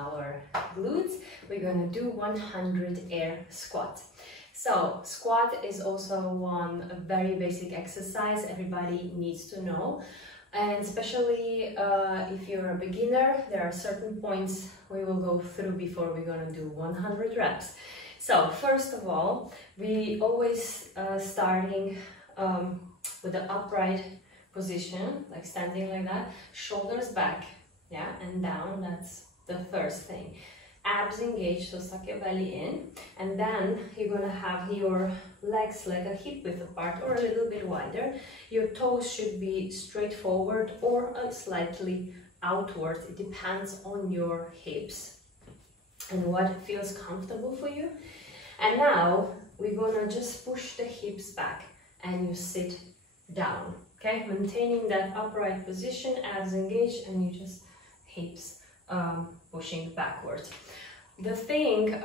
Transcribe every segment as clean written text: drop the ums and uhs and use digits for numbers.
our glutes, we're gonna do 100 air squats. So squat is also one very basic exercise everybody needs to know, and especially if you're a beginner, there are certain points we will go through before we're gonna do 100 reps. So first of all, we always starting with the upright position, like standing like that, shoulders back, yeah, and down. That's the first thing. Abs engaged, so suck your belly in, and then you're gonna have your legs like a hip width apart or a little bit wider. Your toes should be straight forward or slightly outwards. It depends on your hips and what feels comfortable for you. And now we're gonna just push the hips back and you sit down, okay? Maintaining that upright position, abs engaged, and you just hips pushing backwards. The thing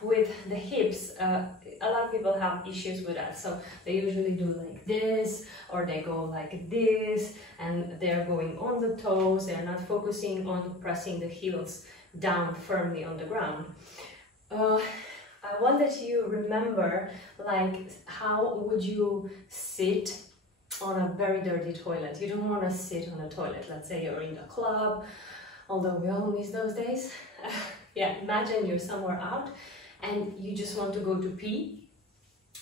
with the hips, a lot of people have issues with that. So they usually do like this, or they go like this, and they're going on the toes. They're not focusing on pressing the heels down firmly on the ground. I want that you remember, like, how would you sit on a very dirty toilet? You don't want to sit on a toilet. Let's say you're in the club, although we all miss those days. Yeah, imagine you're somewhere out and you just want to go to pee,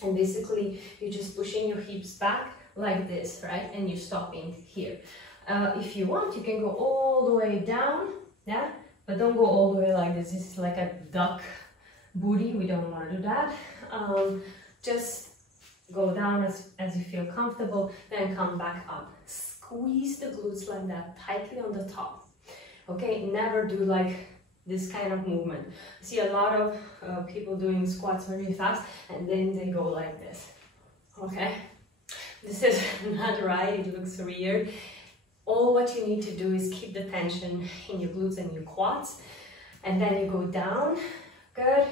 and basically you're just pushing your hips back like this, right? And you're stopping here. If you want, you can go all the way down, yeah, but don't go all the way like this. This is like a duck booty. We don't want to do that. Just go down as you feel comfortable, then come back up. Squeeze the glutes like that, tightly on the top. Okay, never do like this kind of movement. I see a lot of people doing squats very fast and then they go like this. Okay, this is not right. It looks weird. All what you need to do is keep the tension in your glutes and your quads, and then you go down. Good.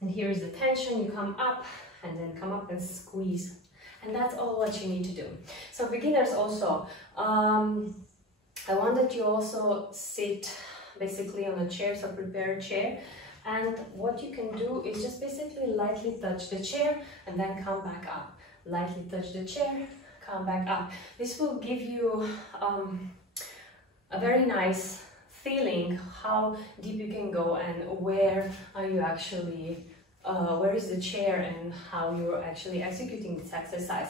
And here's the tension. You come up and then come up and squeeze, and that's all what you need to do. So beginners also, I want that you also sit basically on a chair, so prepare a chair, and what you can do is just basically lightly touch the chair and then come back up. Lightly touch the chair, come back up. This will give you a very nice feeling how deep you can go and where are you actually, where is the chair and how you're actually executing this exercise.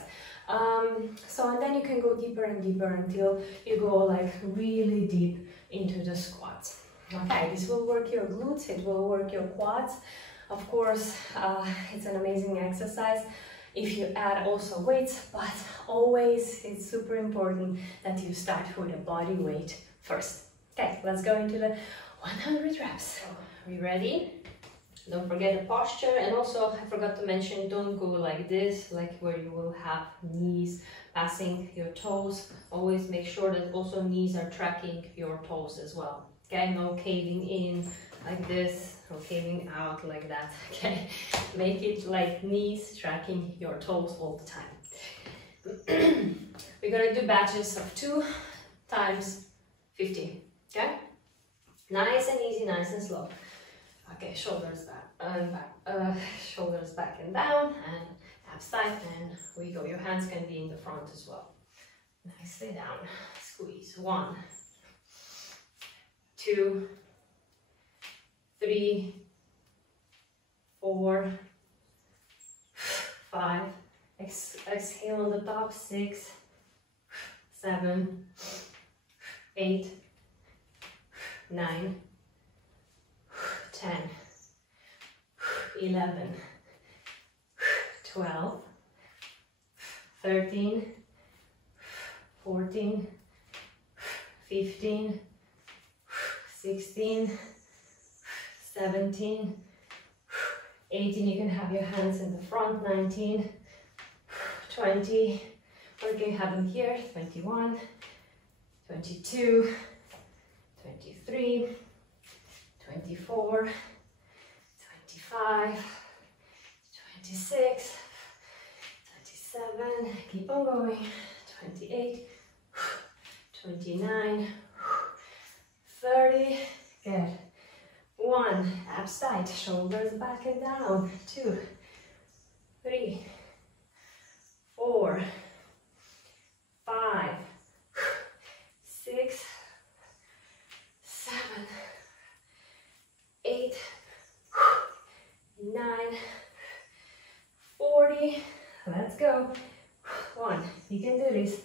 And then you can go deeper and deeper until you go like really deep into the squats. Okay, this will work your glutes, it will work your quads. Of course, it's an amazing exercise if you add also weights, but always it's super important that you start with a body weight first. Okay, let's go into the 100 reps. Are we ready? Don't forget the posture, and also I forgot to mention, don't go like this, like where you will have knees passing your toes. Always make sure that also knees are tracking your toes as well. Okay, no caving in like this, or caving out like that. Okay, make it like knees tracking your toes all the time. We're gonna do batches of 2 times 50. Okay, nice and easy, nice and slow. Okay, shoulders back and back, shoulders back and down, and abs tight, and we go. Your hands can be in the front as well. Nicely down. Squeeze. 1, 2, 3, 4, 5. Exhale on the top. 6, 7, 8, 9, 10, 11, 12, 13, 14, 15, 16, 17, 18. You can have your hands in the front. 19, 20, or you can have them here. 21, 22, 23, 24, 25, 26, 27, keep on going, 28, 29, 30, good, 1, abs tight, shoulders back and down. 2, 3, 4, 5, 6, 7, 8, 9, 40. Let's go. 1, you can do this.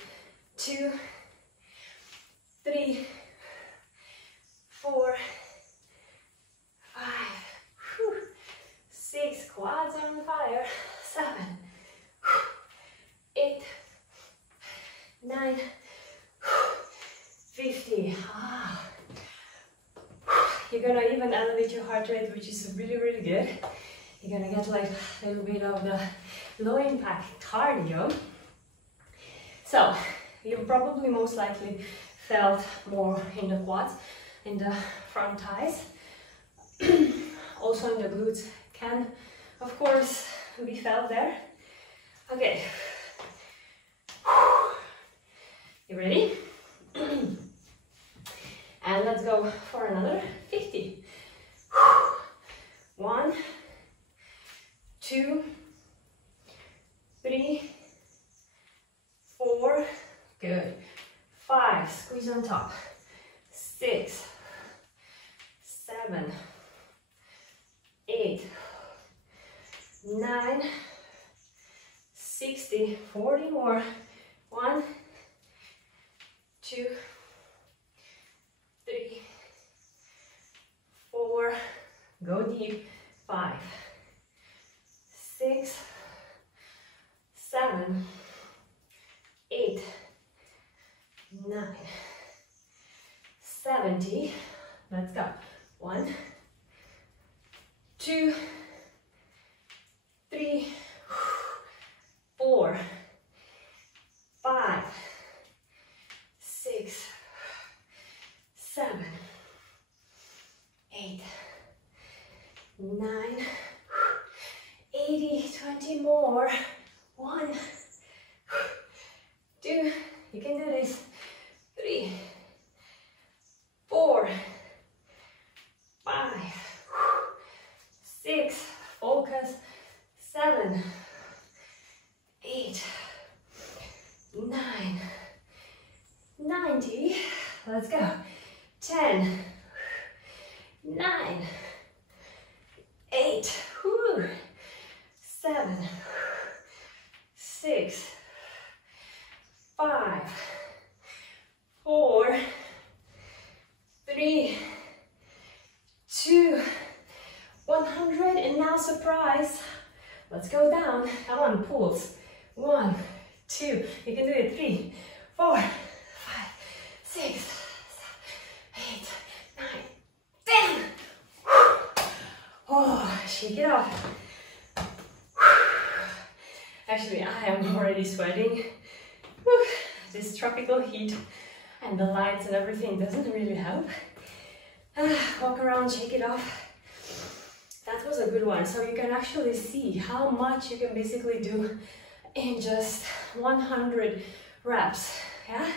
2, 3, 4, 5, 6, quads are on fire. 7, 8, 9, 50. You're gonna even elevate your heart rate, which is really, really good. You're gonna get like a little bit of the low impact cardio. So you probably most likely felt more in the quads, in the front thighs. Also in the glutes can, of course, be felt there. Okay. You ready? And let's go for another 50. 1, 2, 3, 4, good. 5, squeeze on top. 6, 7, 8, 9, 60, 40 more. 1, 2, 3, 4, go deep. 5, 6, 7, 8, 9, 70. Let's go. 1, 2, 3, 4, 5, 6, 7, 8, 9, 80, 20 more. 1, 2, you can do this. 3, 4, 5, 6, focus. 7, 8, 9, 90. Let's go. 10, 9, 8, 7, 6, 5, 4, 3, 2, 100. And now surprise. Let's go down. Come on, pulls. 1, 2. You can do it. 3, 4, 5, 6, 7, 8, 9, 10. Oh, shake it off. Actually, I am already sweating. This tropical heat and the lights and everything doesn't really help. Walk around, shake it off. That was a good one. So you can actually see how much you can basically do in just 100 reps. Yeah?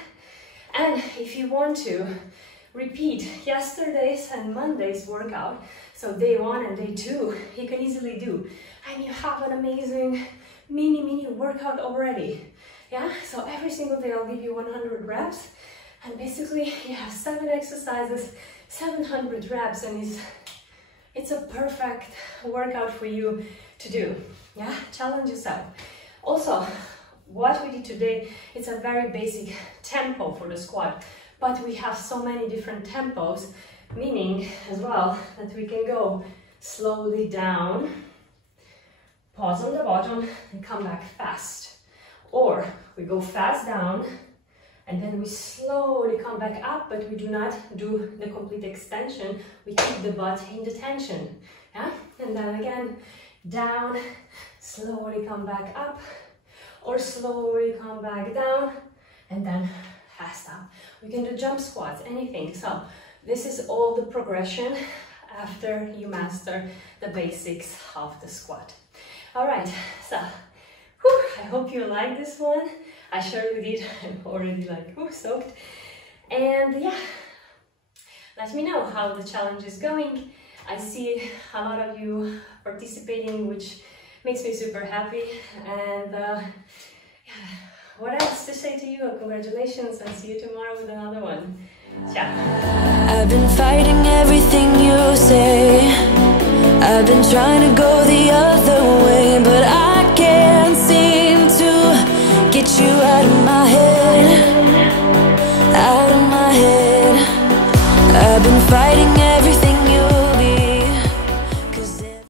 And if you want to repeat yesterday's and Monday's workout, so day 1 and day 2, you can easily do. And you have an amazing mini workout already. Yeah? So every single day I'll give you 100 reps. And basically you have 7 exercises, 700 reps, and it's a perfect workout for you to do. Yeah, challenge yourself. Also, what we did today, it's a very basic tempo for the squat, but we have so many different tempos, meaning as well that we can go slowly down, pause on the bottom, and come back fast. Or we go fast down, and then we slowly come back up, but we do not do the complete extension. We keep the butt in the tension. Yeah? And then again, down, slowly come back up, or slowly come back down, and then fast up. We can do jump squats, anything. So this is all the progression after you master the basics of the squat. All right, so I hope you like this one. I surely did. I'm already like soaked. And yeah, let me know how the challenge is going. I see a lot of you participating, which makes me super happy. And what else to say to you? Congratulations, and see you tomorrow with another one. Ciao. I've been fighting everything you say. I've been trying to go the other way, but I can't seem to get you out of my head.